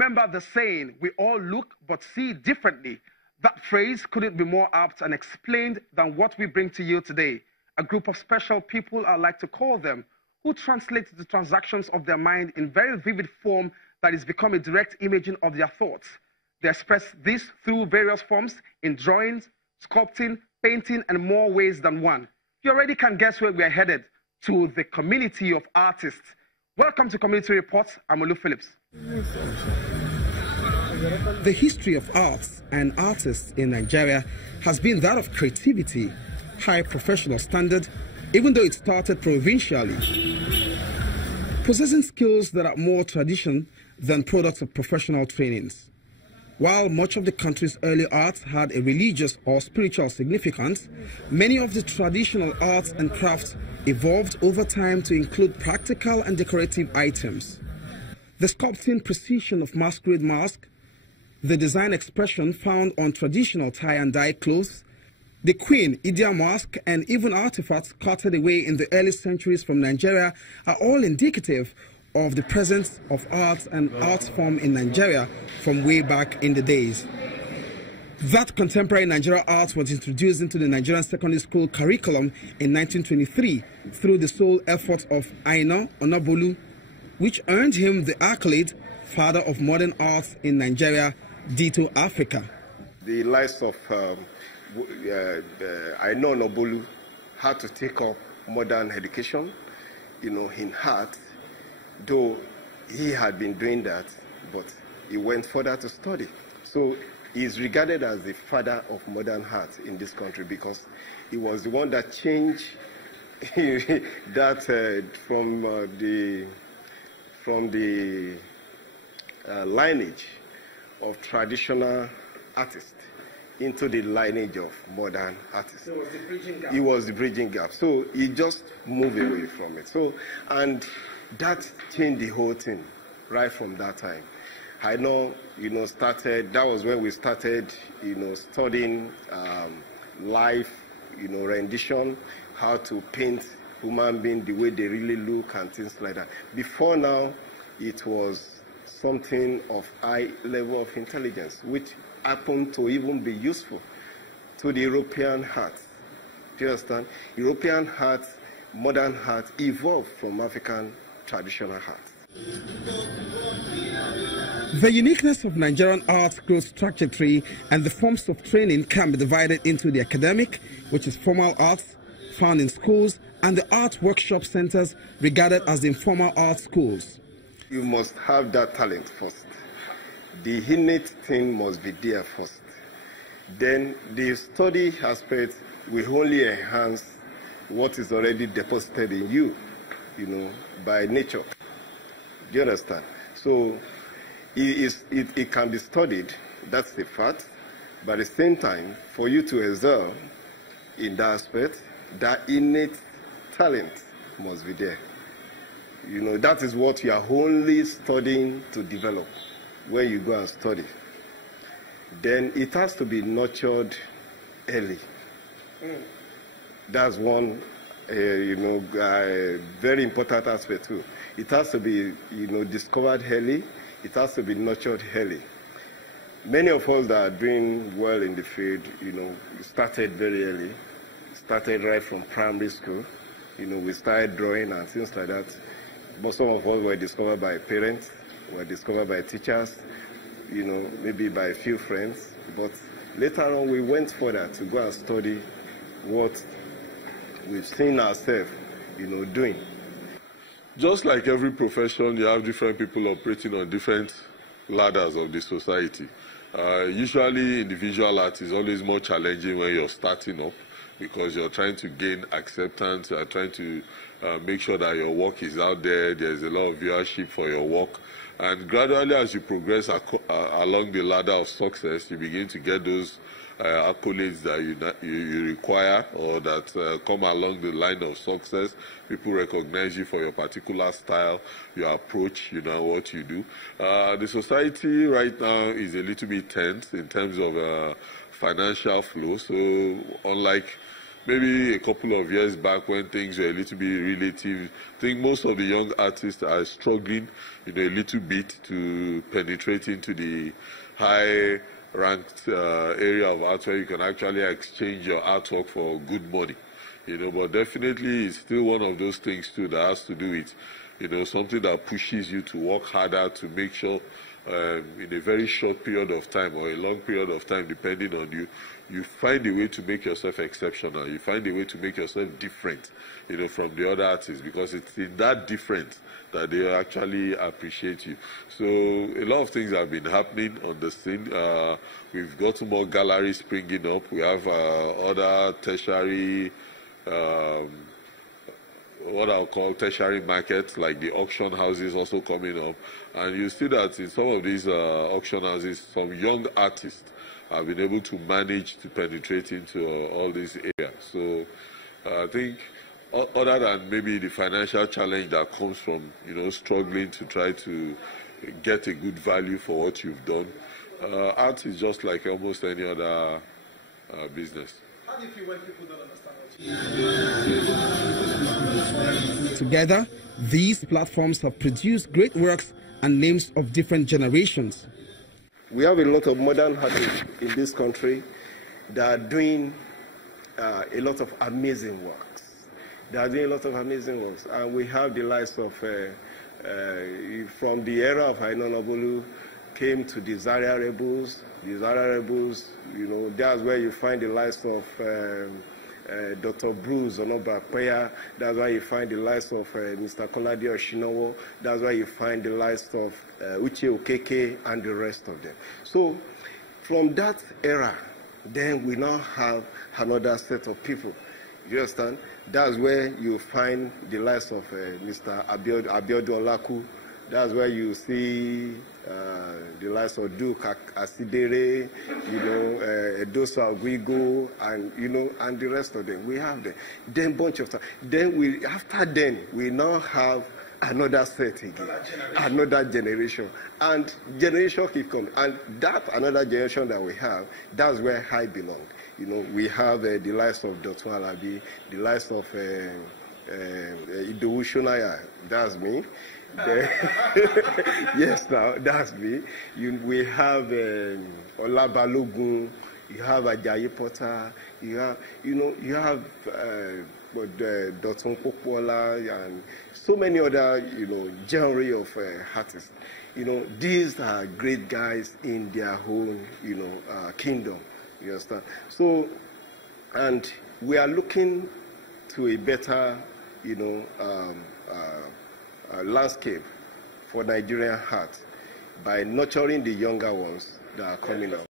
remember the saying, we all look but see differently. That phrase couldn't be more apt and explained than what we bring to you today. A group of special people, I like to call them, who translate the transactions of their mind in very vivid form that is become a direct imaging of their thoughts. They express this through various forms in drawings, sculpting, painting, and more ways than one. You already can guess where we are headed, to the community of artists. Welcome to Community Reports. I'm Olu Phillips. The history of arts and artists in Nigeria has been that of creativity, high professional standard, even though it started provincially, possessing skills that are more tradition than products of professional trainings. While much of the country's early arts had a religious or spiritual significance, many of the traditional arts and crafts evolved over time to include practical and decorative items. The sculpting precision of masquerade mask, the design expression found on traditional tie and dye clothes, the Queen Idia mask, and even artifacts carted away in the early centuries from Nigeria are all indicative of the presence of arts and arts form in Nigeria from way back in the days. That contemporary Nigerian art was introduced into the Nigerian secondary school curriculum in 1923 through the sole efforts of Aina Onabolu, which earned him the accolade Father of Modern Arts in Nigeria, Dito Africa. The likes of Aina Onabolu had to take up modern education, in art. Though he had been doing that, but he went further to study. So he is regarded as the father of modern art in this country because he was the one that changed that from the lineage of traditional artists into the lineage of modern artists. So it was the bridging gap. He was the bridging gap. So he just moved away from it. And that changed the whole thing right from that time. I know, that was when we started, studying life, rendition, how to paint human beings the way they really look and things like that. Before now, it was something of high level of intelligence, which happened to even be useful to the European art. Do you understand? European art, modern art evolved from African traditional art. The uniqueness of Nigerian art growth trajectory and the forms of training can be divided into the academic, which is formal arts, found in schools, and the art workshop centers regarded as the informal art schools. You must have that talent first. The innate thing must be there first. Then the study aspect will only enhance what is already deposited in you, by nature. Do you understand? So it can be studied, that's the fact, but at the same time, for you to excel in that aspect, that innate talent must be there. That is what you are only studying to develop when you go and study. Then it has to be nurtured early. That's one very important aspect too. It has to be, discovered early. It has to be nurtured early. Many of us that are doing well in the field, started very early. Started right from primary school. We started drawing and things like that. But some of us were discovered by parents, were discovered by teachers, maybe by a few friends. But later on, we went further to go and study what we've seen ourselves, doing. Just like every profession, you have different people operating on different ladders of the society. Usually, individual art is always more challenging when you're starting up because you're trying to gain acceptance, you're trying to make sure that your work is out there, there's a lot of viewership for your work. And gradually, as you progress along the ladder of success, you begin to get those accolades that you require or that come along the line of success. People recognize you for your particular style, your approach, what you do. The society right now is a little bit tense in terms of financial flow. So unlike maybe a couple of years back when things were a little bit relative, I think most of the young artists are struggling, a little bit to penetrate into the high-ranked area of art where you can actually exchange your artwork for good money. But definitely it's still one of those things too that has to do with, something that pushes you to work harder to make sure in a very short period of time or a long period of time, depending on you, you find a way to make yourself exceptional. You find a way to make yourself different, from the other artists, because it's in that difference that they actually appreciate you. So a lot of things have been happening on the scene. We've got more galleries springing up. We have other tertiary what I'll call tertiary markets, like the auction houses also coming up. And you see that in some of these auction houses, some young artists have been able to manage to penetrate into all these areas. So I think other than maybe the financial challenge that comes from, struggling to try to get a good value for what you've done, art is just like almost any other business. How do you feel when people don't understand what you do? Together, these platforms have produced great works and names of different generations. We have a lot of modern artists in this country that are doing a lot of amazing works. And we have the likes of, from the era of Ainonabolu, came to the Zaria Rebels. The Zaria Rebels, that's where you find the likes of Dr. Bruce Onobakweya. That's where you find the likes of Mr. Kolade Oshinowo. That's where you find the likes of Uche Okeke and the rest of them. So from that era, then we now have another set of people. You understand? That's where you find the likes of Mr. Abiodun Olaku. That's where you see the likes of Duke Asidere, Edosa Guigo, and the rest of them. We have them. Then bunch of time. Then after we now have another set again, another generation, and generation keep coming. And that another generation that we have, that's where I belong. We have the likes of Dr. Alabi, the likes of Idowu Shonaya, that's me. Yes, now that's me. We have Olabalogun, you have Ajayi Potter, you have Dotun Popola, and so many other genre of artists. These are great guys in their own kingdom. You understand? So, and we are looking to a better landscape for Nigerian art by nurturing the younger ones that are coming up.